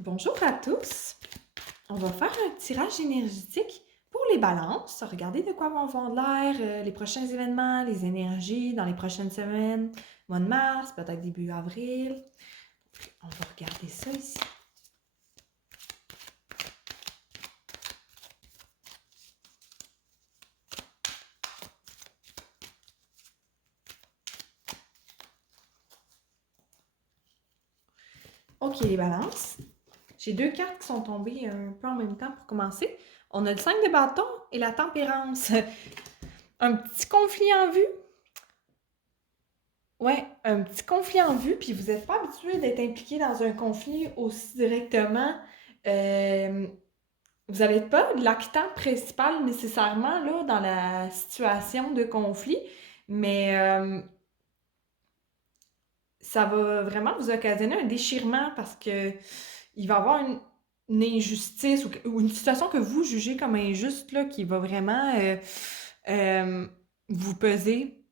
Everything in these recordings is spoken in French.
Bonjour à tous. On va faire un tirage énergétique pour les balances. Regardez de quoi vont avoir l'air les prochains événements, les énergies dans les prochaines semaines, mois de mars, peut-être début avril. On va regarder ça ici. OK, les balances. J'ai deux cartes qui sont tombées un peu en même temps pour commencer. On a le 5 de bâton et la tempérance. Un petit conflit en vue. Ouais, un petit conflit en vue, puis vous n'êtes pas habitué d'être impliqué dans un conflit aussi directement. Euh, Vous n'allez pas l'actant principal nécessairement là, dans la situation de conflit, mais ça va vraiment vous occasionner un déchirement parce que il va y avoir une injustice ou une situation que vous jugez comme injuste là, qui va vraiment euh, vous peser.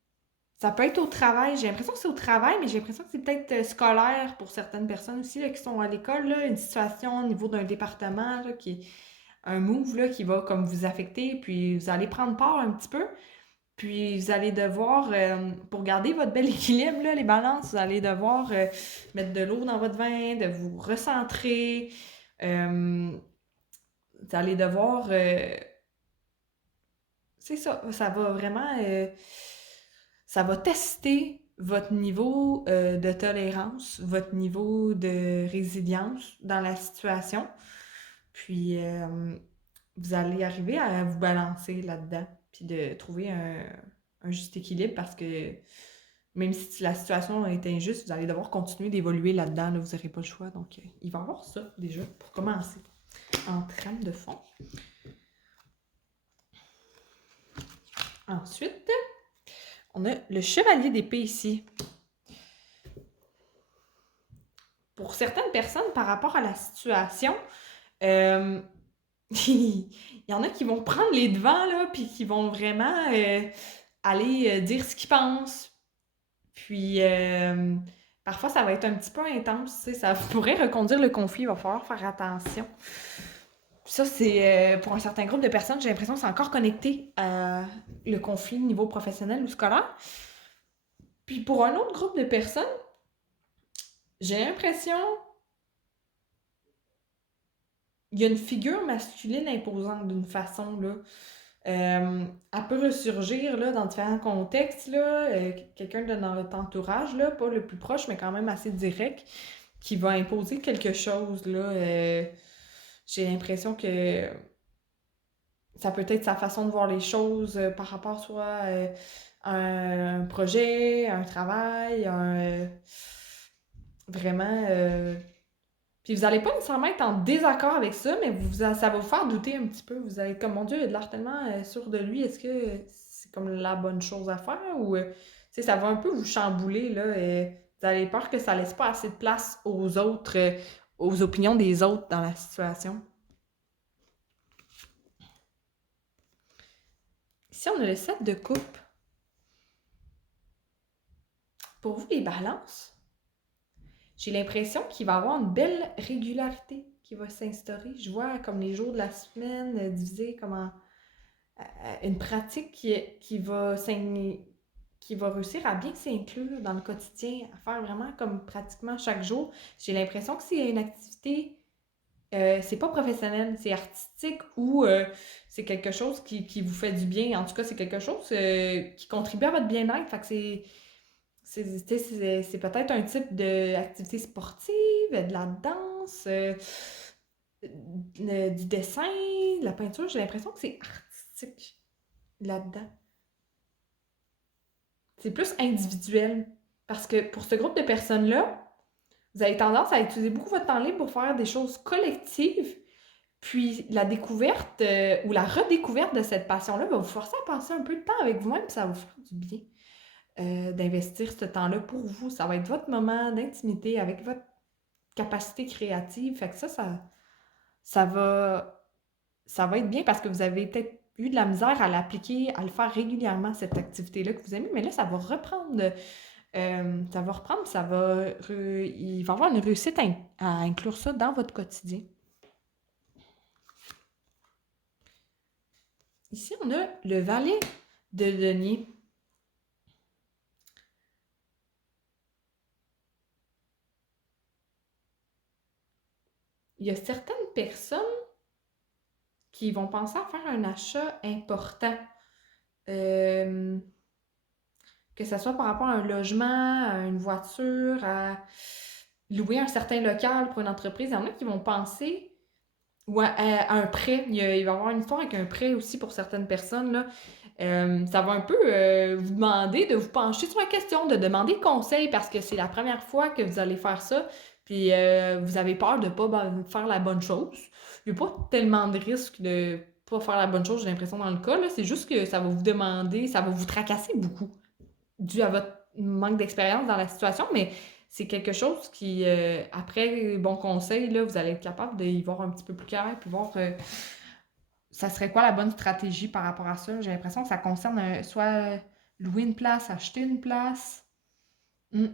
Ça peut être au travail, j'ai l'impression que c'est au travail, mais j'ai l'impression que c'est peut-être scolaire pour certaines personnes aussi là, qui sont à l'école, là, une situation au niveau d'un département là, qui un move là, qui va comme vous affecter, puis vous allez prendre part un petit peu, puis vous allez devoir, pour garder votre bel équilibre, là, les balances, vous allez devoir mettre de l'eau dans votre vin, de vous recentrer, vous allez devoir, c'est ça, ça va vraiment, ça va tester votre niveau de tolérance, votre niveau de résilience dans la situation. Puis vous allez arriver à vous balancer là-dedans, puis de trouver un juste équilibre parce que même si la situation est injuste, vous allez devoir continuer d'évoluer là-dedans, là, vous n'aurez pas le choix. Donc, il va y avoir ça déjà pour commencer en trame de fond. Ensuite, on a le chevalier d'épée ici. Pour certaines personnes, par rapport à la situation, euh, il y en a qui vont prendre les devants, là, puis qui vont vraiment aller dire ce qu'ils pensent. Puis, parfois, ça va être un petit peu intense, tu sais, ça pourrait reconduire le conflit, il va falloir faire attention. Ça, c'est pour un certain groupe de personnes, j'ai l'impression que c'est encore connecté à le conflit au niveau professionnel ou scolaire. Puis pour un autre groupe de personnes, j'ai l'impression qu'il y a une figure masculine imposante d'une façon, là. Elle peut ressurgir là, dans différents contextes, là, quelqu'un de dans votre entourage, là, pas le plus proche, mais quand même assez direct, qui va imposer quelque chose. Là, j'ai l'impression que ça peut être sa façon de voir les choses par rapport soit à un projet, un travail, vraiment. Puis vous n'allez pas nécessairement être en désaccord avec ça, mais ça va vous faire douter un petit peu. Vous allez être comme, mon Dieu, il a de l'air tellement sûr de lui. Est-ce que c'est comme la bonne chose à faire? Ou, tu sais, ça va un peu vous chambouler, là. Vous avez peur que ça laisse pas assez de place aux autres, aux opinions des autres dans la situation. Ici, on a le 7 de coupe. Pour vous, les balances, j'ai l'impression qu'il va y avoir une belle régularité qui va s'instaurer. Je vois comme les jours de la semaine divisés comme une pratique qui va réussir à bien s'inclure dans le quotidien, à faire vraiment comme pratiquement chaque jour. J'ai l'impression que c'est une activité, c'est pas professionnel, c'est artistique ou c'est quelque chose qui vous fait du bien. En tout cas, c'est quelque chose qui contribue à votre bien-être. Fait que c'est peut-être un type d'activité sportive, de la danse, du dessin, de la peinture. J'ai l'impression que c'est artistique là-dedans. C'est plus individuel. Parce que pour ce groupe de personnes-là, vous avez tendance à utiliser beaucoup votre temps libre pour faire des choses collectives. Puis la découverte ou la redécouverte de cette passion-là va vous forcer à passer un peu de temps avec vous-même, puis ça va vous faire du bien d'investir ce temps-là pour vous. Ça va être votre moment d'intimité avec votre capacité créative. Fait que ça va, ça va être bien parce que vous avez peut-être eu de la misère à l'appliquer, à le faire régulièrement, cette activité-là que vous aimez, mais là, ça va reprendre Ça va reprendre, il va y avoir une réussite à inclure ça dans votre quotidien. Ici, on a le valet de denier. Il y a certaines personnes qui vont penser à faire un achat important. Euh, que ce soit par rapport à un logement, à une voiture, à louer un certain local pour une entreprise. Il y en a qui vont penser ou à un prêt. Il va y avoir une histoire avec un prêt aussi pour certaines personnes, là. Ça va un peu vous demander de vous pencher sur la question, de demander conseil parce que c'est la première fois que vous allez faire ça. Puis vous avez peur de ne pas faire la bonne chose. Il n'y a pas tellement de risque de pas faire la bonne chose, j'ai l'impression, dans le cas. Là. C'est juste que ça va vous demander, ça va vous tracasser beaucoup dû à votre manque d'expérience dans la situation, mais c'est quelque chose qui, après bon conseil, là, vous allez être capable d'y voir un petit peu plus clair, puis voir ça serait quoi la bonne stratégie par rapport à ça. J'ai l'impression que ça concerne soit louer une place, acheter une place. Hmm.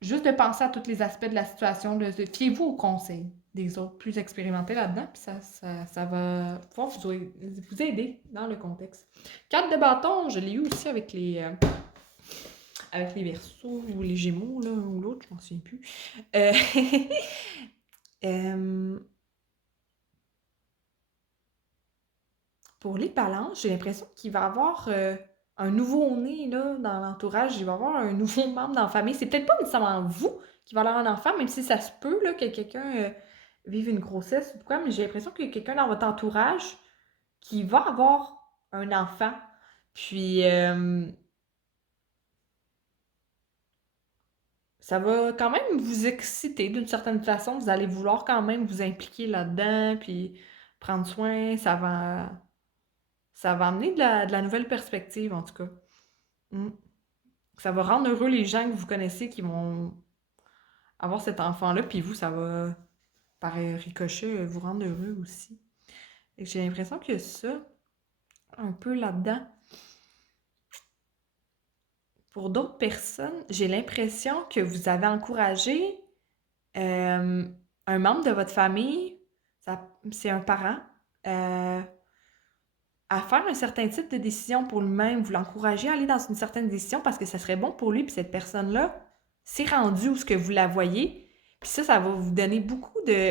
Juste de penser à tous les aspects de la situation, fiez-vous aux conseils des autres plus expérimentés là-dedans, puis ça va pouvoir vous aider dans le contexte. 4 de bâton, je l'ai eu aussi avec les Verseaux ou les Gémeaux, là, ou l'autre, je m'en souviens plus. Euh, euh, pour les balances, j'ai l'impression qu'il va y avoir un nouveau-né là, dans l'entourage. Il va y avoir un nouveau membre dans la famille. C'est peut-être pas nécessairement vous qui va avoir un enfant, même si ça se peut là, que quelqu'un vive une grossesse ou quoi, mais j'ai l'impression qu'il y a quelqu'un dans votre entourage qui va avoir un enfant. Puis, ça va quand même vous exciter d'une certaine façon. Vous allez vouloir quand même vous impliquer là-dedans, puis prendre soin. Ça va amener de la nouvelle perspective, en tout cas. Mm. Ça va rendre heureux les gens que vous connaissez qui vont avoir cet enfant-là, puis vous, ça va, par ricochet, vous rendre heureux aussi. Et j'ai l'impression que ça, un peu là-dedans. Pour d'autres personnes, j'ai l'impression que vous avez encouragé euh, un membre de votre famille, c'est un parent, euh, à faire un certain type de décision pour lui-même, vous l'encouragez à aller dans une certaine décision parce que ça serait bon pour lui, puis cette personne-là s'est rendue où ce que vous la voyez. Puis ça va vous donner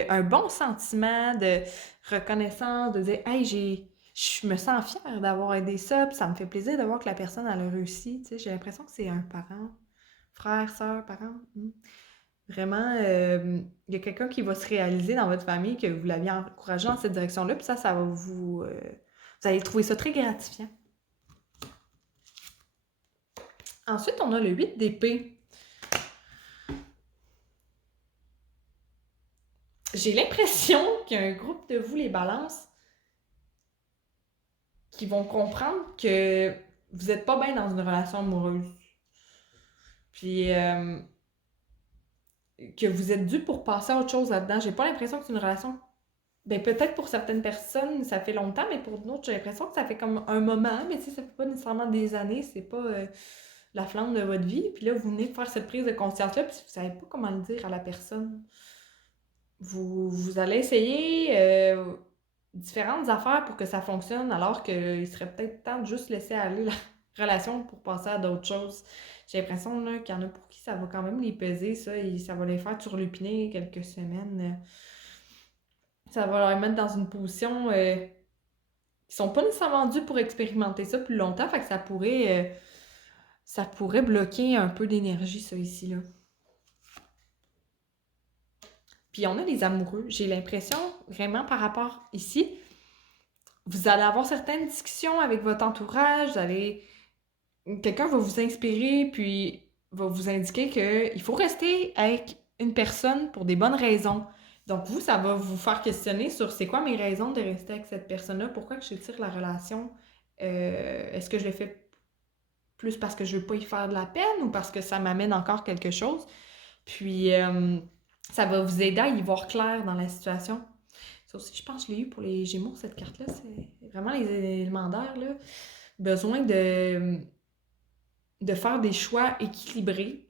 un bon sentiment de reconnaissance, de dire hey, je me sens fière d'avoir aidé ça, puis ça me fait plaisir de voir que la personne elle a réussi. Tu sais, j'ai l'impression que c'est un parent, frère, sœur, parent. Vraiment, il y a quelqu'un qui va se réaliser dans votre famille que vous l'aviez encouragé dans cette direction-là, puis ça va vous allez trouver ça très gratifiant. Ensuite, on a le 8 d'épée. J'ai l'impression qu'il y a un groupe de vous, les balances, qui vont comprendre que vous n'êtes pas bien dans une relation amoureuse. Puis que vous êtes dû pour passer à autre chose là-dedans. J'ai pas l'impression que c'est une relation. Ben peut-être pour certaines personnes, ça fait longtemps, mais pour d'autres, j'ai l'impression que ça fait comme un moment, mais tu sais, ça fait pas nécessairement des années, c'est pas la flamme de votre vie. Puis là, vous venez de faire cette prise de conscience-là, puis vous savez pas comment le dire à la personne. Vous allez essayer différentes affaires pour que ça fonctionne, alors qu'il serait peut-être temps de juste laisser aller la relation pour passer à d'autres choses. J'ai l'impression là, qu'il y en a pour qui ça va quand même les peser, ça, et ça va les faire turlupiner quelques semaines. Ça va leur mettre dans une position qui sont pas nécessairement dus pour expérimenter ça plus longtemps, fait que ça pourrait bloquer un peu d'énergie, ça, ici, là. Puis on a les amoureux. J'ai l'impression, vraiment, par rapport ici, vous allez avoir certaines discussions avec votre entourage, quelqu'un va vous inspirer, puis va vous indiquer qu'il faut rester avec une personne pour des bonnes raisons. Donc vous, ça va vous faire questionner sur c'est quoi mes raisons de rester avec cette personne-là, pourquoi que je tire la relation, est-ce que je le fais plus parce que je veux pas y faire de la peine ou parce que ça m'amène encore quelque chose. Puis ça va vous aider à y voir clair dans la situation. Ça aussi, je pense que je l'ai eu pour les Gémeaux, cette carte-là. C'est vraiment les éléments d'air, là. Besoin de faire des choix équilibrés,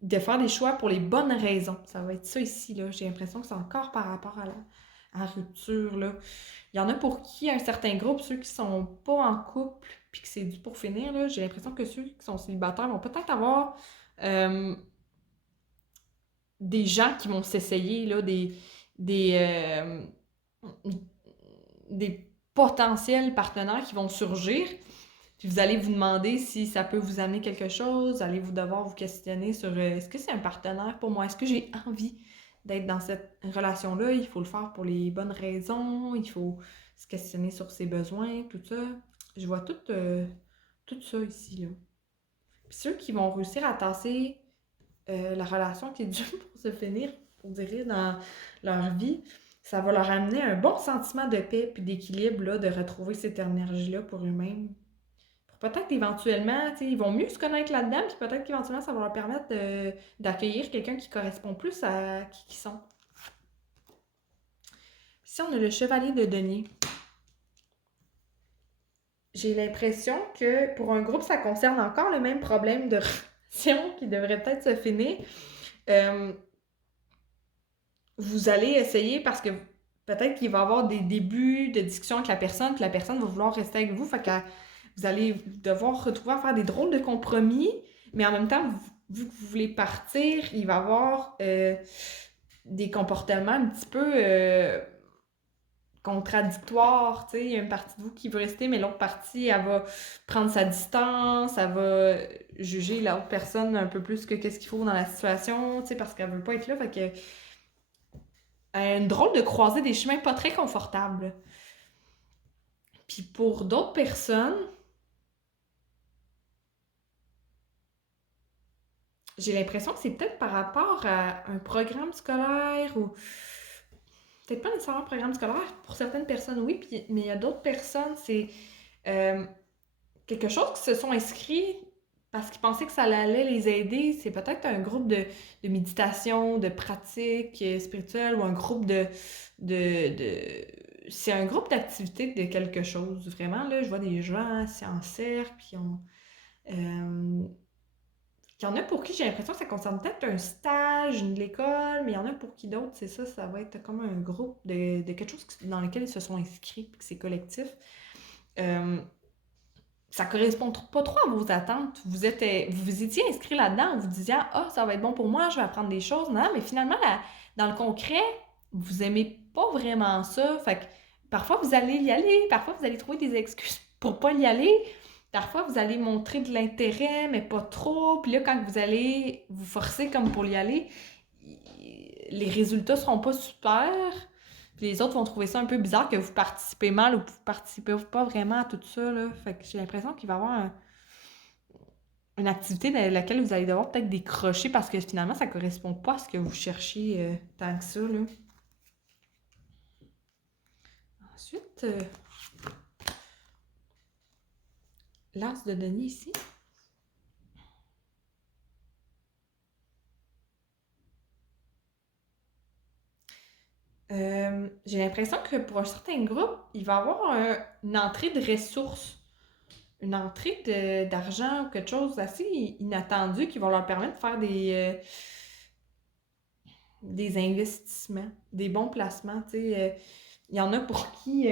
de faire des choix pour les bonnes raisons. Ça va être ça ici, là. J'ai l'impression que c'est encore par rapport à la rupture, là. Il y en a pour qui, un certain groupe, ceux qui sont pas en couple, puis que c'est dû pour finir, là, j'ai l'impression que ceux qui sont célibataires vont peut-être avoir euh, des gens qui vont s'essayer, là, des, euh, des potentiels partenaires qui vont surgir. Puis vous allez vous demander si ça peut vous amener quelque chose, allez-vous devoir vous questionner sur est-ce que c'est un partenaire pour moi, est-ce que j'ai envie d'être dans cette relation-là, il faut le faire pour les bonnes raisons, il faut se questionner sur ses besoins, tout ça. Je vois tout ça ici, là. Puis ceux qui vont réussir à tasser la relation qui est due pour se finir, on dirait, dans leur vie, ça va leur amener un bon sentiment de paix puis d'équilibre, là, de retrouver cette énergie-là pour eux-mêmes. Peut-être éventuellement, tu sais, ils vont mieux se connaître là-dedans, puis peut-être qu'éventuellement, ça va leur permettre d'accueillir quelqu'un qui correspond plus à qui ils sont. Si on a le chevalier de denier, j'ai l'impression que pour un groupe, ça concerne encore le même problème de relation qui devrait peut-être se finir. Euh, vous allez essayer parce que peut-être qu'il va y avoir des débuts de discussion avec la personne, puis la personne va vouloir rester avec vous, fait que vous allez devoir retrouver à faire des drôles de compromis, mais en même temps, vu que vous voulez partir, il va y avoir des comportements un petit peu contradictoires, tu sais, il y a une partie de vous qui veut rester, mais l'autre partie, elle va prendre sa distance, elle va juger l'autre personne un peu plus que qu'est-ce qu'il faut dans la situation, tu sais, parce qu'elle veut pas être là, fait que une drôle de croiser des chemins pas très confortables. Puis pour d'autres personnes, j'ai l'impression que c'est peut-être par rapport à un programme scolaire ou peut-être pas nécessairement un programme scolaire. Pour certaines personnes, oui, mais il y a d'autres personnes, c'est euh, quelque chose qui se sont inscrits parce qu'ils pensaient que ça allait les aider. C'est peut-être un groupe de méditation, de pratique spirituelle ou un groupe de... C'est un groupe d'activité de quelque chose. Vraiment, là, je vois des gens assis en cercle, puis on... il y en a pour qui j'ai l'impression que ça concerne peut-être un stage, de l'école, mais il y en a pour qui d'autres, c'est ça, ça va être comme un groupe de quelque chose dans lequel ils se sont inscrits, puis que c'est collectif. Euh, Ça correspond pas trop à vos attentes. Vous vous étiez inscrit là-dedans en vous disant ah, ça va être bon pour moi, je vais apprendre des choses. Non, mais finalement, là, dans le concret, vous aimez pas vraiment ça. Fait que parfois, vous allez y aller, parfois, vous allez trouver des excuses pour pas y aller. Parfois, vous allez montrer de l'intérêt, mais pas trop. Puis là, quand vous allez vous forcer comme pour y aller, les résultats seront pas super. Puis les autres vont trouver ça un peu bizarre que vous participez mal ou que vous participez pas vraiment à tout ça, là. Fait que j'ai l'impression qu'il va y avoir une activité dans laquelle vous allez devoir peut-être décrocher parce que finalement, ça correspond pas à ce que vous cherchiez tant que ça, là. Ensuite, l'as de Denis ici. J'ai l'impression que pour un certain groupe, il va y avoir une entrée de ressources, une entrée d'argent ou quelque chose d'assez inattendu qui va leur permettre de faire des investissements, des bons placements. Tu sais, il y en a pour qui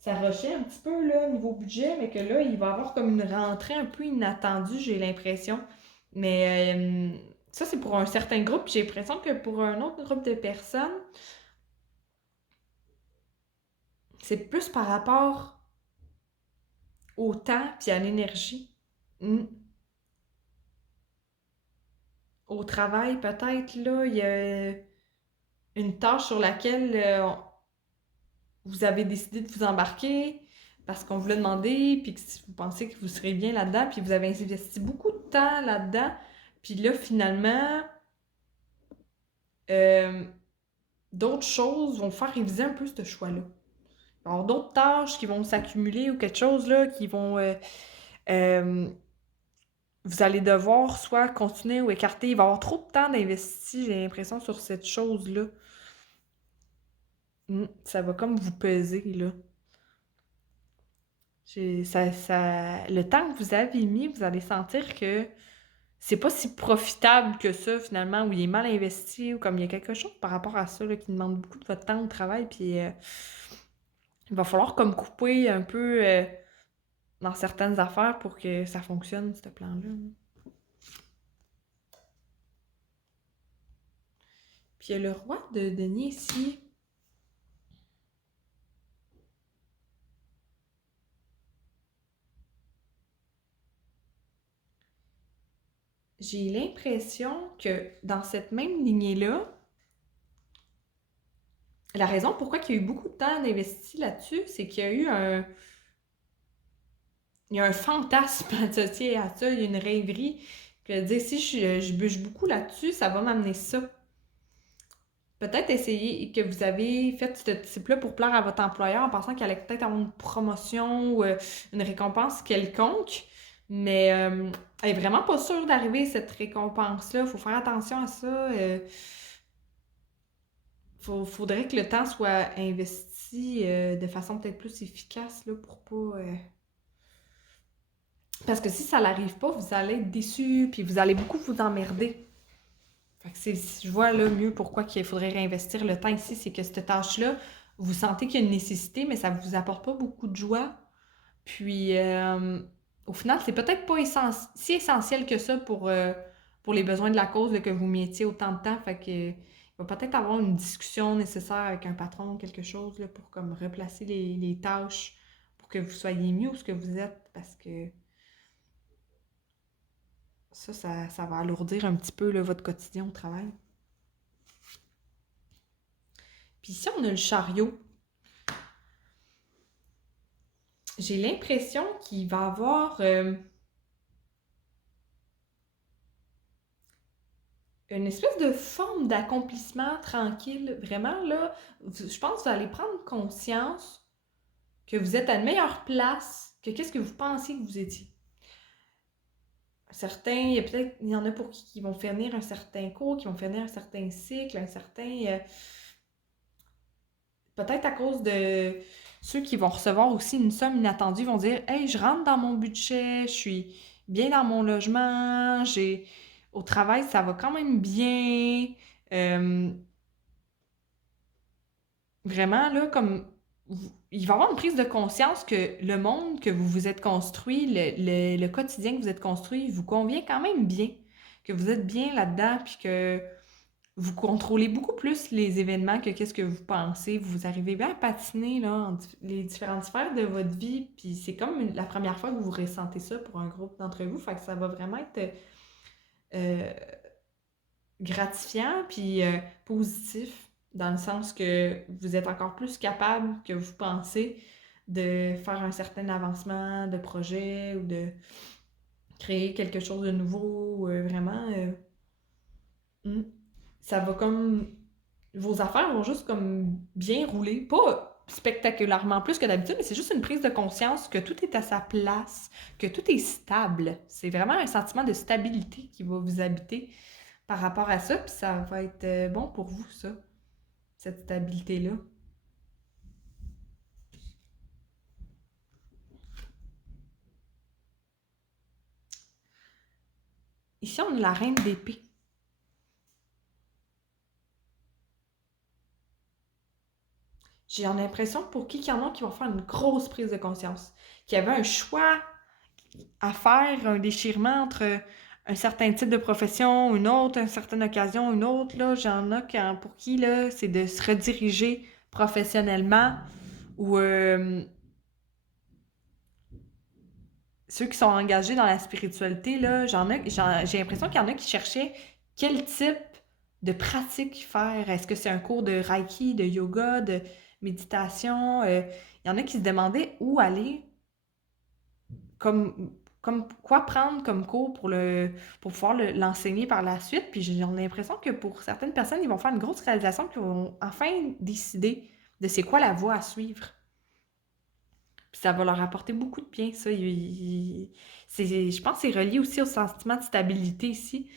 ça rushait un petit peu là, niveau budget, mais que là, il va y avoir comme une rentrée un peu inattendue, j'ai l'impression. Mais ça, c'est pour un certain groupe. J'ai l'impression que pour un autre groupe de personnes, c'est plus par rapport au temps puis à l'énergie. Mm. Au travail, peut-être, là, il y a une tâche sur laquelle vous avez décidé de vous embarquer parce qu'on vous l'a demandé, puis que vous pensez que vous serez bien là-dedans, puis vous avez investi beaucoup de temps là-dedans, puis là, finalement, euh, d'autres choses vont faire réviser un peu ce choix-là. Alors, d'autres tâches qui vont s'accumuler ou quelque chose, là, qui vont... euh, vous allez devoir soit continuer ou écarter. Il va y avoir trop de temps d'investi, j'ai l'impression, sur cette chose-là. Ça va comme vous peser, là. Le temps que vous avez mis, vous allez sentir que c'est pas si profitable que ça, finalement, ou il est mal investi, ou comme il y a quelque chose par rapport à ça là, qui demande beaucoup de votre temps de travail, puis il va falloir comme couper un peu dans certaines affaires pour que ça fonctionne, ce plan-là. Puis il y a le roi de denier ici. J'ai l'impression que dans cette même lignée-là, la raison pourquoi il y a eu beaucoup de temps investi là-dessus, c'est qu'il y a eu il y a un fantasme associé à ça, il y a une rêverie que dire si je bûche beaucoup là-dessus, ça va m'amener ça. Peut-être essayer que vous avez fait ce type-là pour plaire à votre employeur en pensant qu'il allait peut-être avoir une promotion ou une récompense quelconque, mais elle est vraiment pas sûre d'arriver cette récompense-là. Il faut faire attention à ça. Faudrait que le temps soit investi de façon peut-être plus efficace là, pour pas. Parce que si ça n'arrive pas, vous allez être déçu, puis vous allez beaucoup vous emmerder. Fait que je vois là mieux pourquoi il faudrait réinvestir le temps ici, c'est que cette tâche-là, vous sentez qu'il y a une nécessité, mais ça ne vous apporte pas beaucoup de joie. Puis au final, c'est peut-être pas si essentiel que ça pour les besoins de la cause là, que vous mettiez autant de temps. Fait que il va peut-être avoir une discussion nécessaire avec un patron ou quelque chose là, pour comme replacer les tâches pour que vous soyez mieux où ce que vous êtes parce que ça va alourdir un petit peu là, votre quotidien au travail. Puis ici, on a le chariot. J'ai l'impression qu'il va avoir une espèce de forme d'accomplissement tranquille. Vraiment, là, je pense que vous allez prendre conscience que vous êtes à une meilleure place que qu'est-ce que vous pensiez que vous étiez. Certains, il y en a pour qui vont finir un certain cours, qui vont finir un certain cycle, un certain... peut-être à cause de ceux qui vont recevoir aussi une somme inattendue, vont dire « Hey, je rentre dans mon budget, je suis bien dans mon logement, au travail, ça va quand même bien. Euh, Vraiment, là, comme il va y avoir une prise de conscience que le monde que vous vous êtes construit, le quotidien que vous êtes construit, vous convient quand même bien, que vous êtes bien là-dedans, puis que vous contrôlez beaucoup plus les événements que qu'est-ce que vous pensez. Vous arrivez bien à patiner là, les différentes sphères de votre vie, puis c'est comme la première fois que vous ressentez ça pour un groupe d'entre vous, fait que ça va vraiment être euh, gratifiant, puis positif, dans le sens que vous êtes encore plus capable que vous pensez de faire un certain avancement de projet ou de créer quelque chose de nouveau, vraiment, hmm, ça va comme... Vos affaires vont juste comme bien rouler, pas spectaculairement plus que d'habitude, mais c'est juste une prise de conscience que tout est à sa place, que tout est stable. C'est vraiment un sentiment de stabilité qui va vous habiter par rapport à ça, puis ça va être bon pour vous, ça, cette stabilité-là. Ici, on a la reine d'épée. J'ai l'impression pour qui qu'il y en a qui vont faire une grosse prise de conscience, qu'il y avait un choix à faire, un déchirement entre un certain type de profession, une autre, une certaine occasion, une autre. Là, j'en ai pour qui là, c'est de se rediriger professionnellement ou ceux qui sont engagés dans la spiritualité, là, j'ai l'impression qu'il y en a qui cherchaient quel type de pratique faire. Est-ce que c'est un cours de Reiki, de yoga, de méditation? Il y en a qui se demandaient où aller, comme quoi prendre comme cours pour pouvoir l'enseigner par la suite. Puis j'ai l'impression que pour certaines personnes, ils vont faire une grosse réalisation, puis ils vont enfin décider de c'est quoi la voie à suivre. Puis ça va leur apporter beaucoup de bien, ça. Je pense que c'est relié aussi au sentiment de stabilité ici.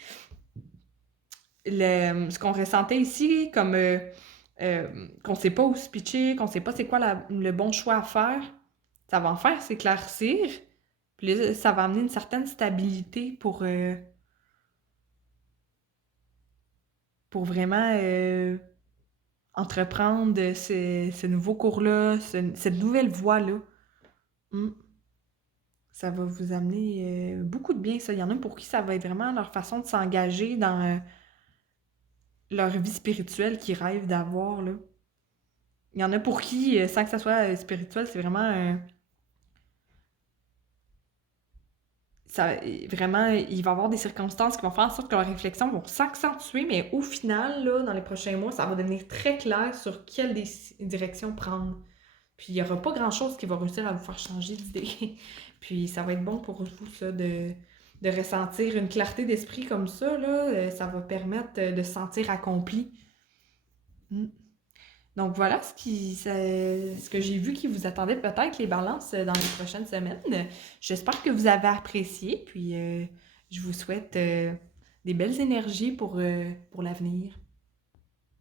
Ce qu'on ressentait ici, comme qu'on ne sait pas où se pitcher, qu'on ne sait pas c'est quoi le bon choix à faire, Ça va en faire s'éclaircir. Puis là, ça va amener une certaine stabilité pour vraiment entreprendre ce nouveau cours-là, cette nouvelle voie-là. Mm. Ça va vous amener beaucoup de bien, ça. Il y en a pour qui ça va être vraiment leur façon de s'engager dans leur vie spirituelle qu'ils rêvent d'avoir, là. Il y en a pour qui, sans que ça soit spirituel, c'est vraiment ça, vraiment, il va y avoir des circonstances qui vont faire en sorte que leurs réflexions vont s'accentuer, mais au final, là, dans les prochains mois, ça va devenir très clair sur quelle direction prendre. Puis il n'y aura pas grand-chose qui va réussir à vous faire changer d'idée. Puis ça va être bon pour vous, ça, de ressentir une clarté d'esprit comme ça, là. Ça va permettre de se sentir accompli. Mm. Donc voilà ce que j'ai vu qui vous attendait peut-être les balances dans les prochaines semaines. J'espère que vous avez apprécié, puis je vous souhaite des belles énergies pour l'avenir.